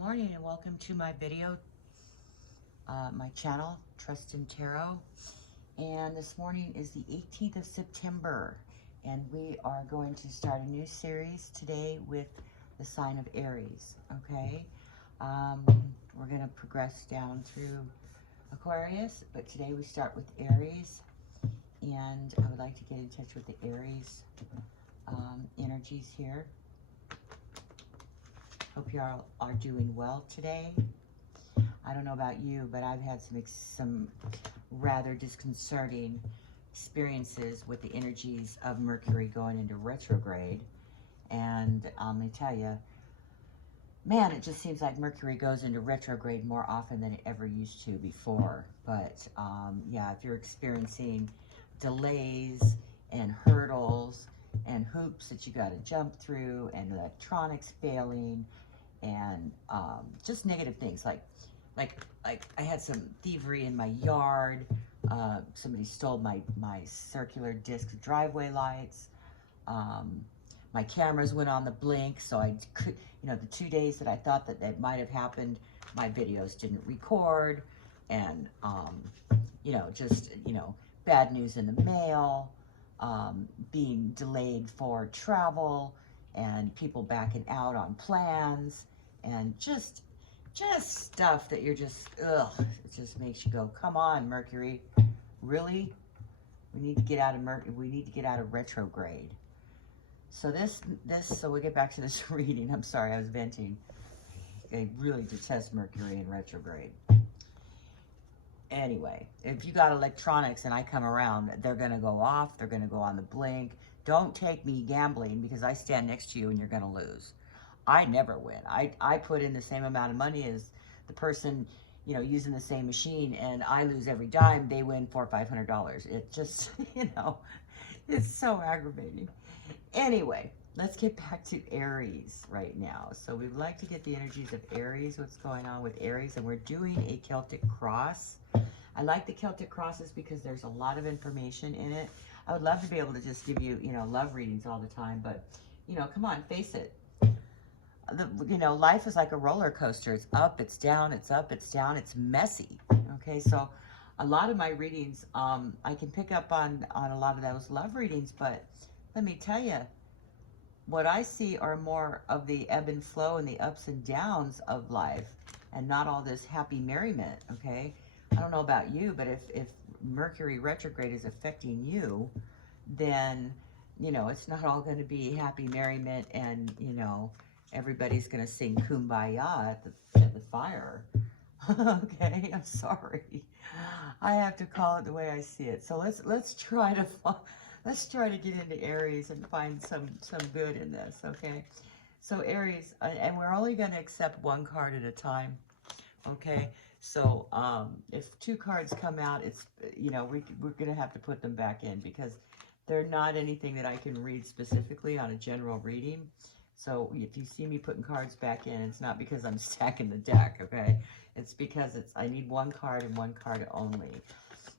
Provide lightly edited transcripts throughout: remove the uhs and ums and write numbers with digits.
Morning and welcome to my video, my channel, Trust in Tarot. And this morning is the 18th of September, and we are going to start a new series today with the sign of Aries, okay? We're going to progress down through Aquarius, but today we start with Aries, and I would like to get in touch with the Aries energies here. Hope you all are doing well today. I don't know about you, but I've had some rather disconcerting experiences with the energies of Mercury going into retrograde. And let me tell you, man, it just seems like Mercury goes into retrograde more often than it ever used to before. But yeah, if you're experiencing delays and hurdles and hoops that you got to jump through and electronics failing, and just negative things like I had some thievery in my yard. Somebody stole my circular disc driveway lights. My cameras went on the blink, so I could, the 2 days that I thought that might have happened, my videos didn't record, and just bad news in the mail, being delayed for travel, and people backing out on plans, and just stuff that you're just, ugh, it just makes you go, come on, Mercury, really? We need to get out of we need to get out of retrograde. So so we'll get back to this reading. I'm sorry, I was venting. I really detest Mercury in retrograde. Anyway, if you got electronics and I come around, they're going to go off. They're going to go on the blink. Don't take me gambling because I stand next to you and you're going to lose. I never win. I put in the same amount of money as the person, using the same machine, and I lose every dime. They win $400 or $500. It just, it's so aggravating. Anyway, let's get back to Aries right now. So we'd like to get the energies of Aries, what's going on with Aries, and we're doing a Celtic cross. I like the Celtic crosses because there's a lot of information in it. I would love to be able to just give you, love readings all the time, but, come on, face it. Life is like a roller coaster. It's up, it's down, it's up, it's down, it's messy. Okay, so a lot of my readings, I can pick up on a lot of those love readings, but let me tell you, what I see are more of the ebb and flow and the ups and downs of life, and not all this happy merriment, okay? I don't know about you, but if Mercury retrograde is affecting you, then, it's not all going to be happy merriment and, everybody's going to sing Kumbaya at the fire. Okay, I'm sorry. I have to call it the way I see it. So let's try to get into Aries and find some good in this, okay? So Aries, and we're only going to accept one card at a time, okay? So if two cards come out, it's, we're going to have to put them back in because they're not anything that I can read specifically on a general reading. So if you see me putting cards back in, it's not because I'm stacking the deck, okay? It's because I need one card and one card only.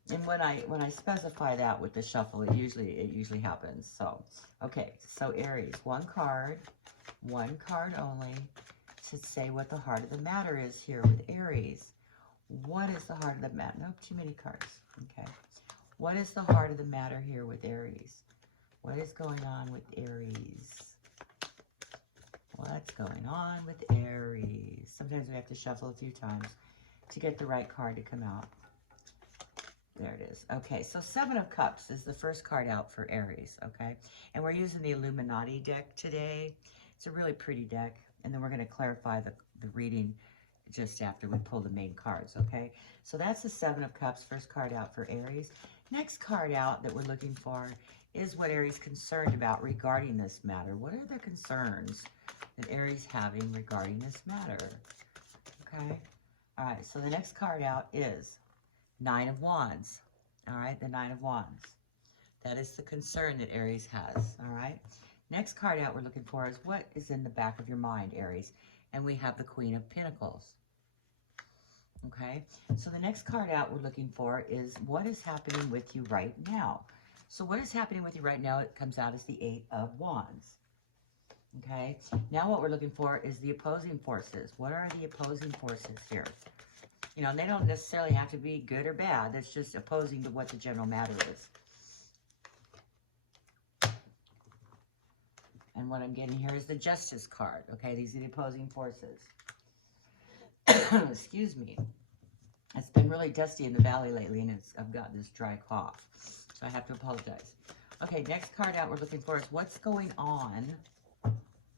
And when I specify that with the shuffle, it usually happens. So, okay, so Aries, one card only to say what the heart of the matter is here with Aries. What is the heart of the matter? Nope, too many cards. Okay. What is the heart of the matter here with Aries? What is going on with Aries? What's going on with Aries? Sometimes we have to shuffle a few times to get the right card to come out. There it is. Okay, so Seven of Cups is the first card out for Aries, okay? And we're using the Illuminati deck today. It's a really pretty deck. And then we're going to clarify the reading just after we pull the main cards, okay? So that's the Seven of Cups, first card out for Aries. Next card out that we're looking for is what Aries is concerned about regarding this matter. What are the concerns that Aries having regarding this matter? Okay? All right, so the next card out is Nine of Wands. All right, the Nine of Wands. That is the concern that Aries has. All right? Next card out we're looking for is what is in the back of your mind, Aries. And we have the Queen of Pentacles. Okay? So the next card out we're looking for is what is happening with you right now. So what is happening with you right now, it comes out as the Eight of Wands. Okay, now what we're looking for is the opposing forces. What are the opposing forces here? You know, they don't necessarily have to be good or bad. It's just opposing to what the general matter is. And what I'm getting here is the Justice card. Okay, these are the opposing forces. Excuse me. It's been really dusty in the valley lately, and I've got this dry cough. So I have to apologize. Okay, next card out we're looking for is what's going on,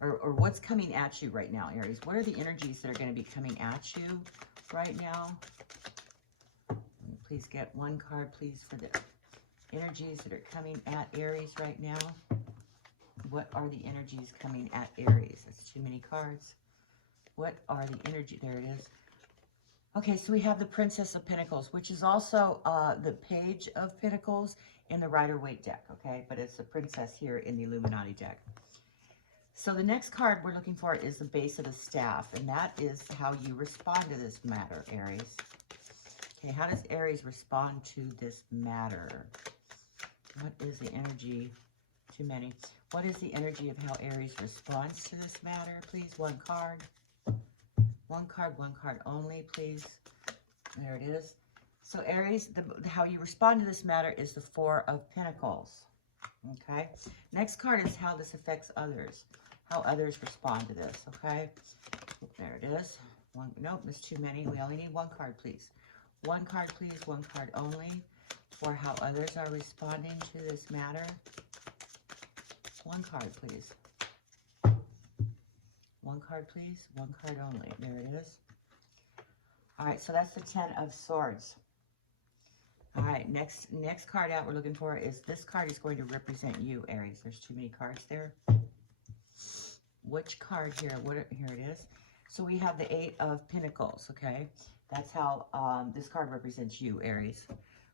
or what's coming at you right now, Aries. What are the energies that are going to be coming at you right now? Please get one card, please, for the energies that are coming at Aries right now. What are the energies coming at Aries? That's too many cards. What are the energy? There it is. Okay, so we have the Princess of Pentacles, which is also the Page of Pentacles in the Rider-Waite deck, okay? But it's the Princess here in the Illuminati deck. So the next card we're looking for is the Base of the Staff, and that is how you respond to this matter, Aries. Okay, how does Aries respond to this matter? What is the energy? Too many. What is the energy of how Aries responds to this matter? Please, one card. One card only, please. There it is. So Aries, how you respond to this matter is the Four of Pentacles. Okay. Next card is how this affects others. How others respond to this. Okay. There it is. One. Nope, there's too many. We only need one card, please. One card, please. One card only for how others are responding to this matter. One card, please. One card, please. One card only. There it is. All right, so that's the Ten of Swords. All right, next card out we're looking for is this card is going to represent you, Aries. There's too many cards there. Which card here? Here it is. So we have the Eight of Pentacles, okay? That's how this card represents you, Aries.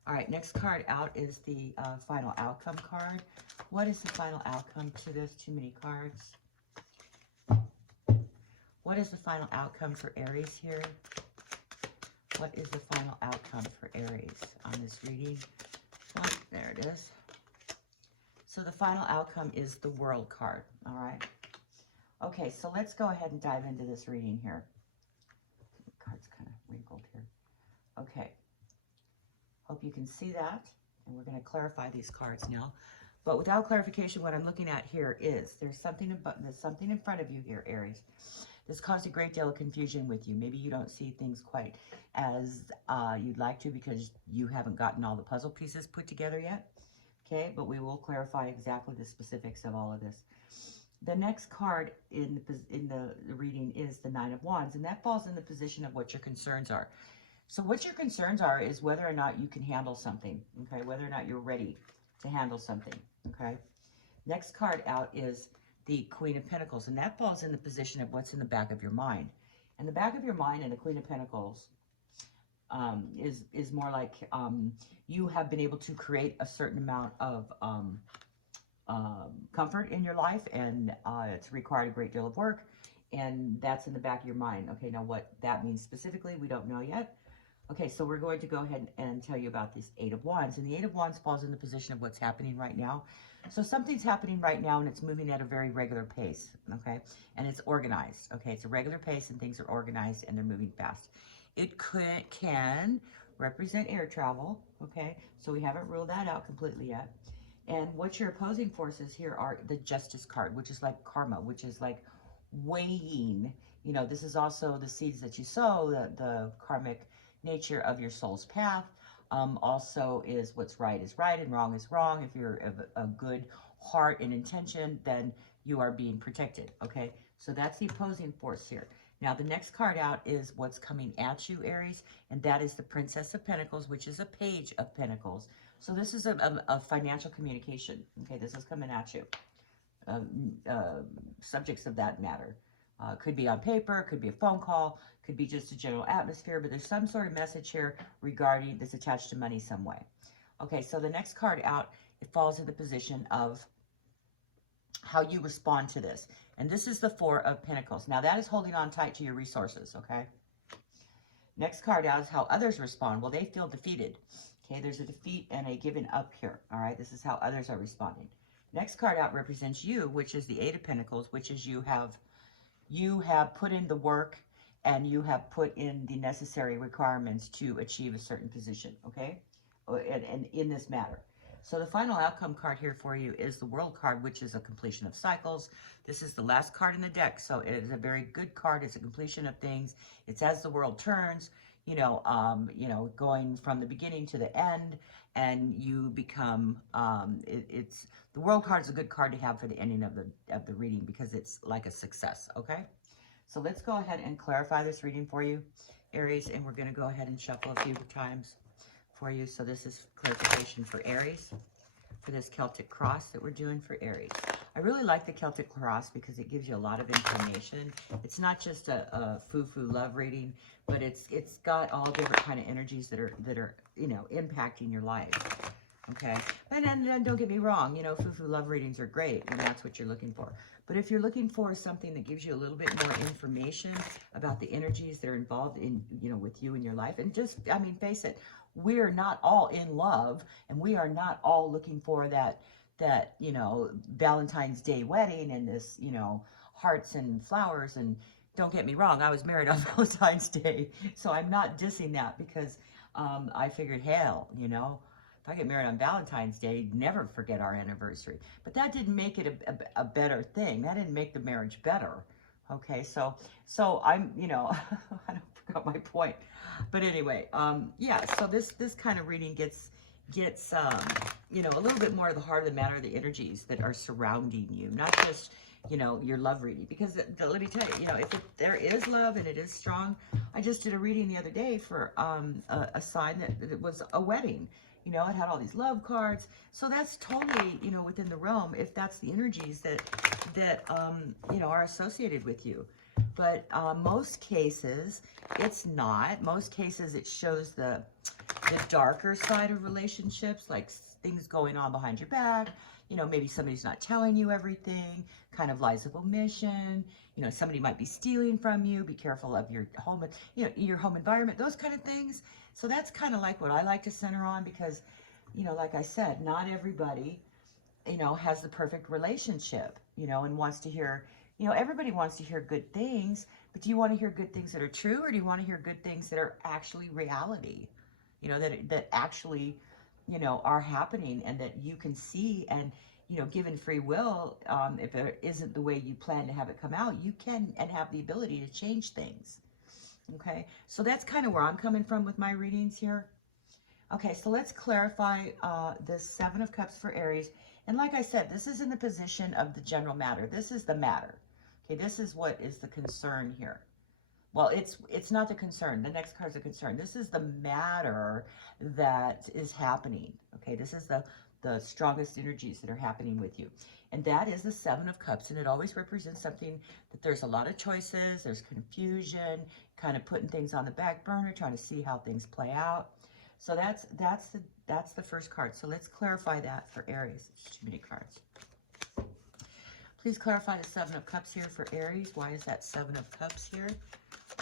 All right, next card out is the Final Outcome card. What is the final outcome to this? Too many cards. What is the final outcome for Aries here? What is the final outcome for Aries on this reading? Oh, there it is. So the final outcome is the World card, all right? Okay, so let's go ahead and dive into this reading here. The card's kind of wrinkled here. Okay. Hope you can see that. And we're going to clarify these cards now. But without clarification, what I'm looking at here is there's something in front of you here, Aries. This caused a great deal of confusion with you. Maybe you don't see things quite as you'd like to because you haven't gotten all the puzzle pieces put together yet. Okay, but we will clarify exactly the specifics of all of this. The next card in the reading is the Nine of Wands, and that falls in the position of what your concerns are. So what your concerns are is whether or not you can handle something, okay? Whether or not you're ready to handle something, okay? Next card out is the Queen of Pentacles, and that falls in the position of what's in the back of your mind. And the back of your mind and the Queen of Pentacles is more like you have been able to create a certain amount of comfort in your life, and it's required a great deal of work, and that's in the back of your mind. Okay, now what that means specifically, we don't know yet. Okay, so we're going to go ahead and tell you about this Eight of Wands. And the Eight of Wands falls in the position of what's happening right now. So something's happening right now, and it's moving at a very regular pace, okay? And it's organized, okay? It's a regular pace, and things are organized, and they're moving fast. It can represent air travel, okay? So we haven't ruled that out completely yet. And what your opposing forces here are the Justice card, which is like karma, which is like weighing. You know, this is also the seeds that you sow, the karmic nature of your soul's path. Also is what's right is right and wrong is wrong. If you're of a good heart and intention, then you are being protected, okay? So that's the opposing force here. Now, the next card out is what's coming at you, Aries, and that is the Princess of Pentacles, which is a Page of Pentacles. So this is a financial communication, okay? This is coming at you. Subjects of that matter. Could be on paper, could be a phone call, could be just a general atmosphere, but there's some sort of message here regarding this attached to money some way. Okay, so the next card out, it falls in the position of how you respond to this. And this is the Four of Pentacles. Now that is holding on tight to your resources, okay? Next card out is how others respond. Well, they feel defeated. Okay, there's a defeat and a giving up here, all right? This is how others are responding. Next card out represents you, which is the Eight of Pentacles, which is you have put in the work and you have put in the necessary requirements to achieve a certain position, okay? And in this matter. So the final outcome card here for you is the World card, which is a completion of cycles. This is the last card in the deck, so it is a very good card. It's a completion of things. It's as the world turns, going from the beginning to the end, and you become, it's the World card is a good card to have for the ending of the reading because it's like a success, okay? So let's go ahead and clarify this reading for you, Aries, and we're going to go ahead and shuffle a few times for you. So this is clarification for Aries, for this Celtic cross that we're doing for Aries. I really like the Celtic cross because it gives you a lot of information. It's not just a foo-foo love reading, but it's got all different kind of energies that are impacting your life. Okay, and then don't get me wrong, foo-foo love readings are great when that's what you're looking for. But if you're looking for something that gives you a little bit more information about the energies that are involved in, with you in your life, and just, face it, we're not all in love, and we are not all looking for that Valentine's Day wedding and this, hearts and flowers. And don't get me wrong, I was married on Valentine's Day, so I'm not dissing that because I figured, hell, if I get married on Valentine's Day, never forget our anniversary. But that didn't make it a better thing. That didn't make the marriage better. Okay, so I'm, I don't forgot my point. But anyway, yeah, so this kind of reading gets a little bit more to the heart of the matter, the energies that are surrounding you, not just, your love reading. Because let me tell you, if there is love and it is strong, I just did a reading the other day for a sign that it was a wedding. It had all these love cards. So that's totally, within the realm, if that's the energies that are associated with you. But most cases, it's not. Most cases, it shows the darker side of relationships, like things going on behind your back. Maybe somebody's not telling you everything, kind of lies of omission. Somebody might be stealing from you. Be careful of your home, your home environment, those kind of things. So that's kind of like what I like to center on because, like I said, not everybody, has the perfect relationship, and wants to hear, everybody wants to hear good things, but do you want to hear good things that are true, or do you want to hear good things that are actually reality? That actually, are happening and that you can see. And, given free will, if it isn't the way you plan to have it come out, you can and have the ability to change things. Okay, so that's kind of where I'm coming from with my readings here. Okay, so let's clarify this Seven of Cups for Aries. And like I said, this is in the position of the general matter. This is the matter. Okay, this is what is the concern here. Well, it's not the concern. The next card's a concern. This is the matter that is happening. Okay, this is the strongest energies that are happening with you. And that is the Seven of Cups. And it always represents something that there's a lot of choices, there's confusion, kind of putting things on the back burner, trying to see how things play out. So that's the first card. So let's clarify that for Aries. It's too many cards. Please clarify the Seven of Cups here for Aries. Why is that Seven of Cups here?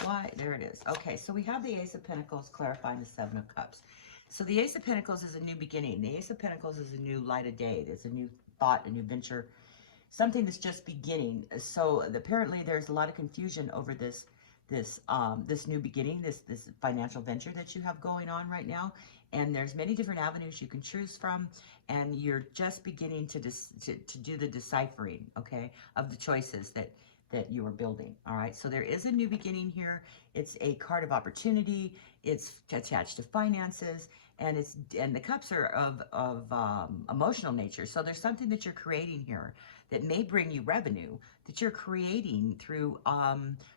Why? There it is. Okay, so we have the Ace of Pentacles clarifying the Seven of Cups. So the Ace of Pentacles is a new beginning. The Ace of Pentacles is a new light of day. It's a new thought, a new venture, something that's just beginning. So apparently there's a lot of confusion over this new beginning, this financial venture that you have going on right now. And there's many different avenues you can choose from, and you're just beginning to do the deciphering, okay, of the choices that you are building. All right, so there is a new beginning here. It's a card of opportunity. It's attached to finances, and the cups are of emotional nature. So there's something that you're creating here that may bring you revenue, that you're creating through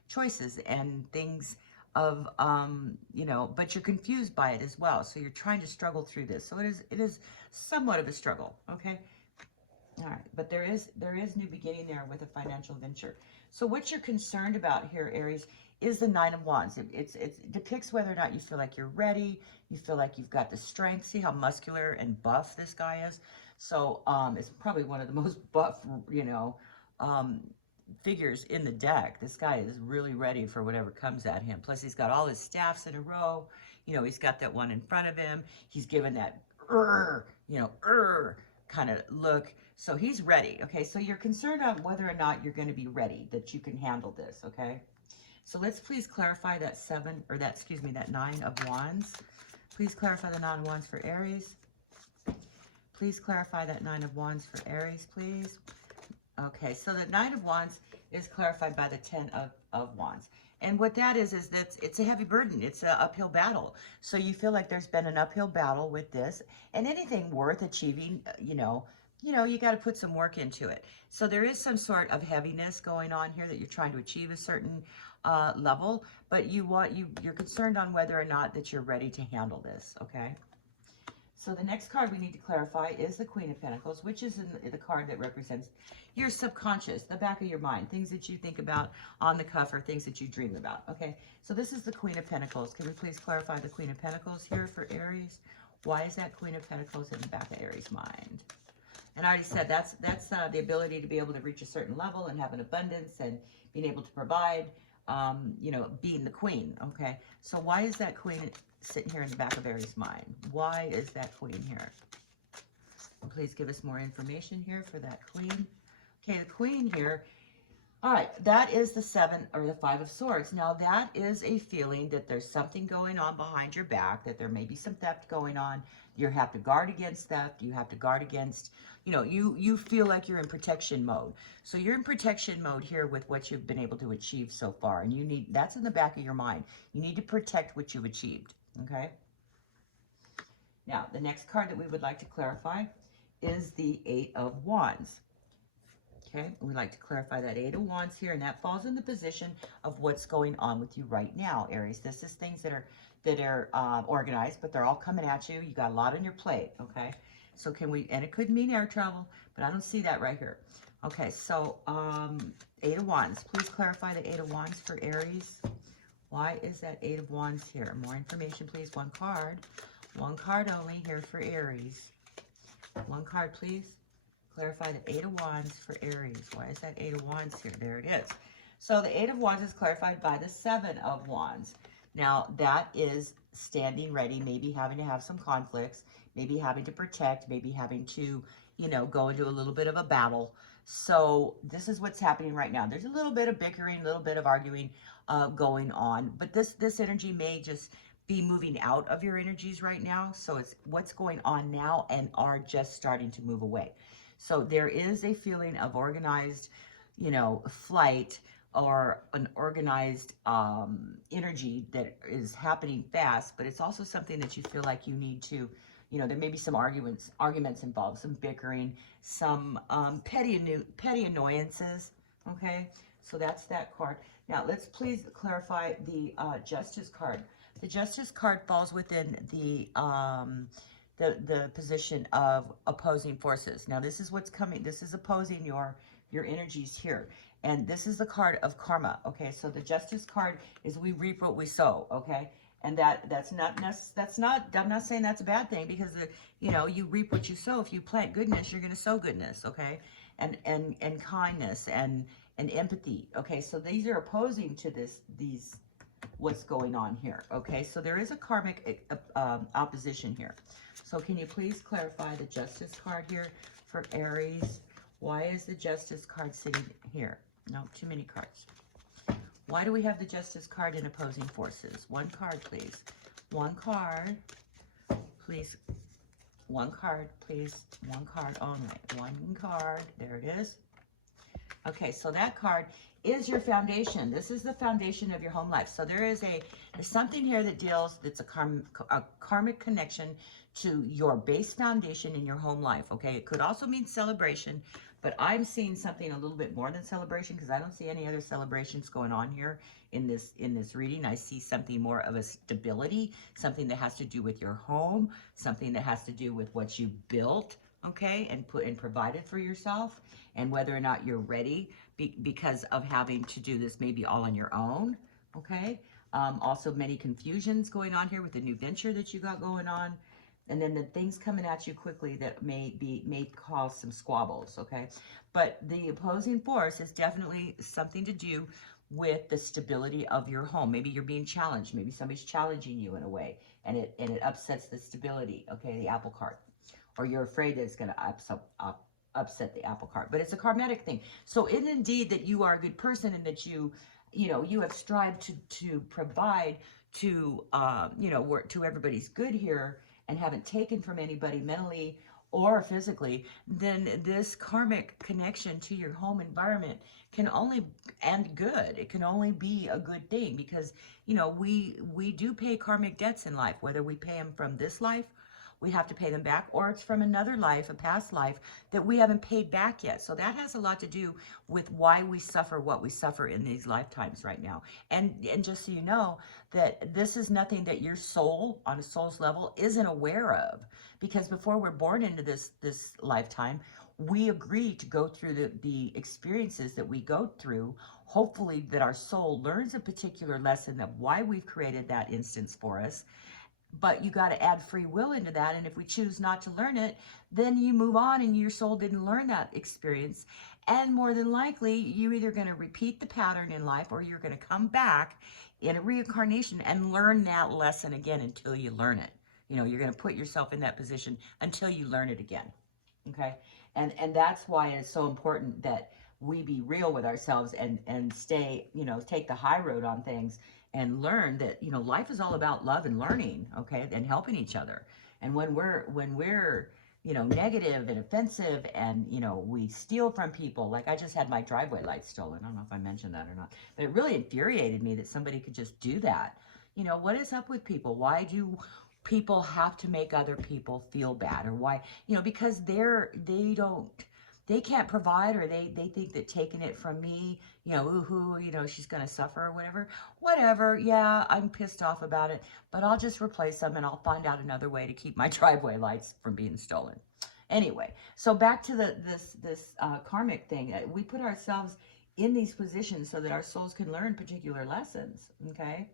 choices and things of but you're confused by it as well. So you're trying to struggle through this. So it is somewhat of a struggle. Okay. All right, but there is new beginning there with a financial venture. So what you're concerned about here, Aries, is the Nine of Wands. It depicts whether or not you feel like you're ready, you feel like you've got the strength. See how muscular and buff this guy is? So it's probably one of the most buff, figures in the deck. This guy is really ready for whatever comes at him. Plus, he's got all his staffs in a row. He's got that one in front of him. He's given that, kind of look. So he's ready, okay? So you're concerned on whether or not you're going to be ready, that you can handle this, okay? So let's please clarify that that 9 of Wands. Please clarify the 9 of Wands for Aries. Please clarify that 9 of Wands for Aries, please. Okay, so the 9 of Wands is clarified by the 10 of Wands. And what that is that it's a heavy burden. It's an uphill battle. So you feel like there's been an uphill battle with this. And anything worth achieving, you got to put some work into it. So there is some sort of heaviness going on here that you're trying to achieve a certain level. But you're concerned on whether or not that you're ready to handle this, okay? So the next card we need to clarify is the Queen of Pentacles, which is the card that represents your subconscious, the back of your mind, things that you think about on the cuff or things that you dream about. Okay, so this is the Queen of Pentacles. Can we please clarify the Queen of Pentacles here for Aries? Why is that Queen of Pentacles in the back of Aries' mind? And I already said that's the ability to be able to reach a certain level and have an abundance and being able to provide, being the queen. Okay, so why is that Queen sitting here in the back of Aries' mind? Why is that Queen here? And please give us more information here for that Queen. Okay, the Queen here. All right, that is the 7 or the 5 of Swords. Now, that is a feeling that there's something going on behind your back, that there may be some theft going on. You have to guard against theft. You have to guard against, you feel like you're in protection mode. So you're in protection mode here with what you've been able to achieve so far. And that's in the back of your mind. You need to protect what you've achieved, okay? Now, the next card that we would like to clarify is the 8 of Wands. Okay, we'd like to clarify that 8 of Wands here, and that falls in the position of what's going on with you right now, Aries. This is things that are organized, but they're all coming at you. You got a lot on your plate, okay? So and it could mean air travel, but I don't see that right here. Okay, so 8 of Wands. Please clarify the 8 of Wands for Aries. Why is that 8 of Wands here? More information, please. One card. One card only here for Aries. One card, please. Clarify the 8 of Wands for Aries. Why is that 8 of Wands here? There it is. So the 8 of Wands is clarified by the 7 of Wands. Now, that is standing ready, maybe having to have some conflicts, maybe having to protect, maybe having to, go into a little bit of a battle. So this is what's happening right now. There's a little bit of bickering, a little bit of arguing going on, but this energy may just be moving out of your energies right now. So it's what's going on now and are just starting to move away. So there is a feeling of organized, flight or an organized energy that is happening fast, but it's also something that you feel like you need to, there may be some arguments involved, some bickering, some petty annoyances, okay? So that's that card. Now, let's please clarify the Justice card. The Justice card falls within the position of opposing forces. Now, this is what's coming. This is opposing your energies here. And this is the card of karma, okay? So the Justice card is we reap what we sow, okay? And that's not, I'm not saying that's a bad thing, because, you reap what you sow. If you plant goodness, you're going to sow goodness, okay? And kindness and empathy, okay? So these are opposing to what's going on here, okay? So there is a karmic opposition here. So can you please clarify the Justice card here for Aries? Why is the Justice card sitting here? No, too many cards. Why do we have the Justice card in opposing forces? One card, please. One card, please. One card, please. One card only. One card. There it is. Okay, so that card is your foundation. This is the foundation of your home life. So there's something here that's a karmic connection to your base foundation in your home life, okay? It could also mean celebration, but I'm seeing something a little bit more than celebration, because I don't see any other celebrations going on here in this reading. I see something more of a stability, something that has to do with your home, something that has to do with what you built, okay, and provided for yourself, and whether or not you're ready because of having to do this maybe all on your own, okay? Also many confusions going on here with the new venture that you got going on, and then the things coming at you quickly that may cause some squabbles, okay? But the opposing force is definitely something to do with the stability of your home. Maybe you're being challenged. Maybe somebody's challenging you in a way, and it upsets the stability, okay, the Apple card. or you're afraid that it's going to upset the apple cart. But it's a karmatic thing. So it indeed that you are a good person, and that you have strived to provide to work to everybody's good here, and haven't taken from anybody mentally or physically, then this karmic connection to your home environment can only, and good, it can only be a good thing, because we do pay karmic debts in life, whether we pay them from this life, we have to pay them back, or it's from another life, a past life that we haven't paid back yet. So that has a lot to do with why we suffer what we suffer in these lifetimes right now. And just so you know, that this is nothing that your soul, on a soul's level, isn't aware of, because before we're born into this lifetime, we agree to go through the experiences that we go through. Hopefully that our soul learns a particular lesson of why we've created that instance for us. But you got to add free will into that. And if we choose not to learn it, then you move on, and your soul didn't learn that experience. And more than likely, you're either going to repeat the pattern in life, or you're going to come back in a reincarnation and learn that lesson again until you learn it. You're going to put yourself in that position until you learn it again. Okay? And that's why it's so important that we be real with ourselves, and stay, take the high road on things, and learn that, life is all about love and learning, okay, and helping each other. And when we're negative and offensive, and, we steal from people, like I just had my driveway lights stolen. I don't know if I mentioned that or not, but it really infuriated me that somebody could just do that. What is up with people? Why do people have to make other people feel bad? Or why, because they can't provide, or they think that taking it from me, she's going to suffer or whatever. Yeah, I'm pissed off about it, but I'll just replace them, and I'll find out another way to keep my driveway lights from being stolen. Anyway, so back to this karmic thing. We put ourselves in these positions so that our souls can learn particular lessons, okay?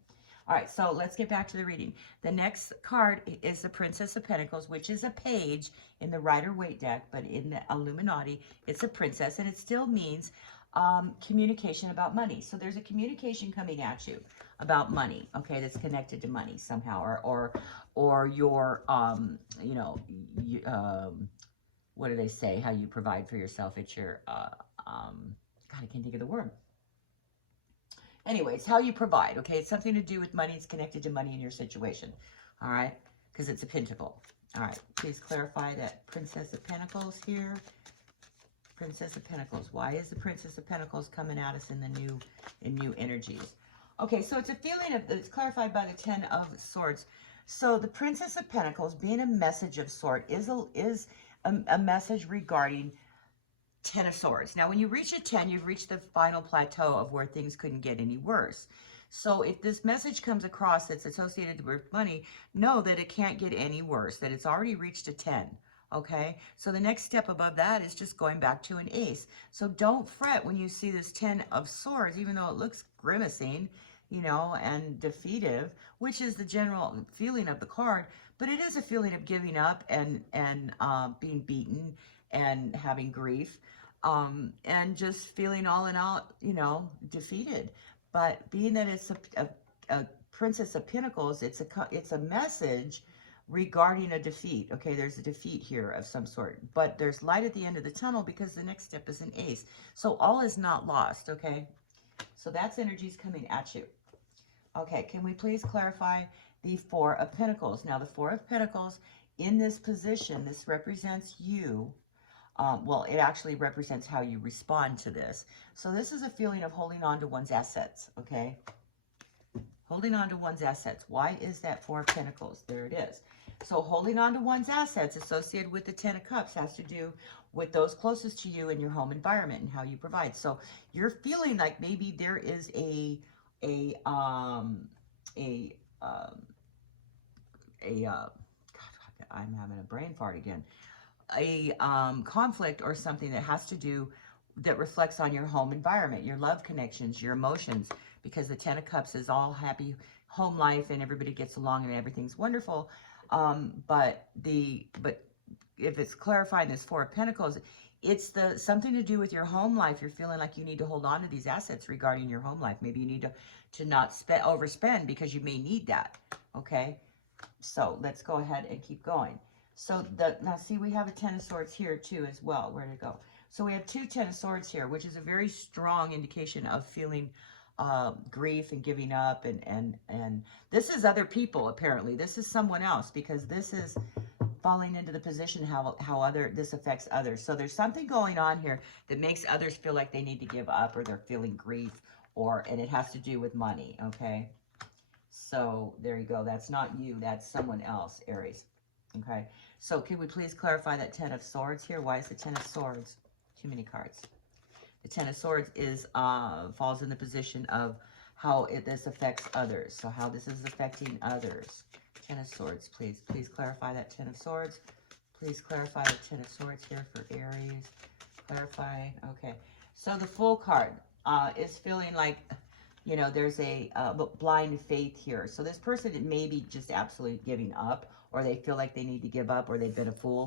All right, so let's get back to the reading. The next card is the Princess of Pentacles, which is a page in the Rider-Waite deck, but in the Illuminati, it's a princess, and it still means communication about money. So there's a communication coming at you about money, okay, that's connected to money somehow, or your, what do they say, how you provide for yourself. It's your, God, I can't think of the word. Anyway, it's how you provide, okay? It's something to do with money. It's connected to money in your situation, all right? Because it's a pentacle. All right, please clarify that Princess of Pentacles here. Princess of Pentacles. Why is the Princess of Pentacles coming at us in new energies? Okay, so it's a feeling of, it's clarified by the Ten of Swords. So the Princess of Pentacles, being a message of sort, is a message regarding Ten of Swords. Now, when you reach a 10, you've reached the final plateau of where things couldn't get any worse. So if this message comes across that's associated with money, know that it can't get any worse, that it's already reached a 10, okay? So the next step above that is just going back to an ace. So don't fret when you see this 10 of Swords, even though it looks grimacing, and defeative, which is the general feeling of the card, but it is a feeling of giving up and being beaten and having grief, and just feeling all in all, defeated. But being that it's a Princess of Pentacles, it's a message regarding a defeat. Okay, there's a defeat here of some sort, but there's light at the end of the tunnel, because the next step is an ace. So all is not lost, okay? So that's energies coming at you. Okay, can we please clarify the Four of Pentacles? Now, the Four of Pentacles in this position, this represents you. Well, it actually represents how you respond to this. So this is a feeling of holding on to one's assets, okay? Holding on to one's assets. Why is that Four of Pentacles? There it is. So holding on to one's assets associated with the Ten of Cups has to do with those closest to you in your home environment and how you provide. So you're feeling like maybe there is God, I'm having a brain fart again. A conflict or something that has to do, that reflects on your home environment, your love connections, your emotions, because the Ten of Cups is all happy home life and everybody gets along and everything's wonderful. But if it's clarifying this Four of Pentacles, it's something to do with your home life. You're feeling like you need to hold on to these assets regarding your home life. Maybe you need to not overspend, because you may need that. Okay, so let's go ahead and keep going. So now see, we have a Ten of Swords here too as well. Where did it go? So we have two Ten of Swords here, which is a very strong indication of feeling grief and giving up. And this is other people, apparently. This is someone else, because this is falling into the position how this affects others. So there's something going on here that makes others feel like they need to give up, or they're feeling grief, and it has to do with money, okay? So there you go. That's not you. That's someone else, Aries. Okay. So can we please clarify that Ten of Swords here? Why is the Ten of Swords? Too many cards. The Ten of Swords is falls in the position of how this affects others. So how this is affecting others. Ten of Swords, please. Please clarify that Ten of Swords. Please clarify the Ten of Swords here for Aries. Clarify. Okay. So the Fool card is feeling like, you know, there's a blind faith here. So this person may be just absolutely giving up, or they feel like they need to give up, or they've been a fool.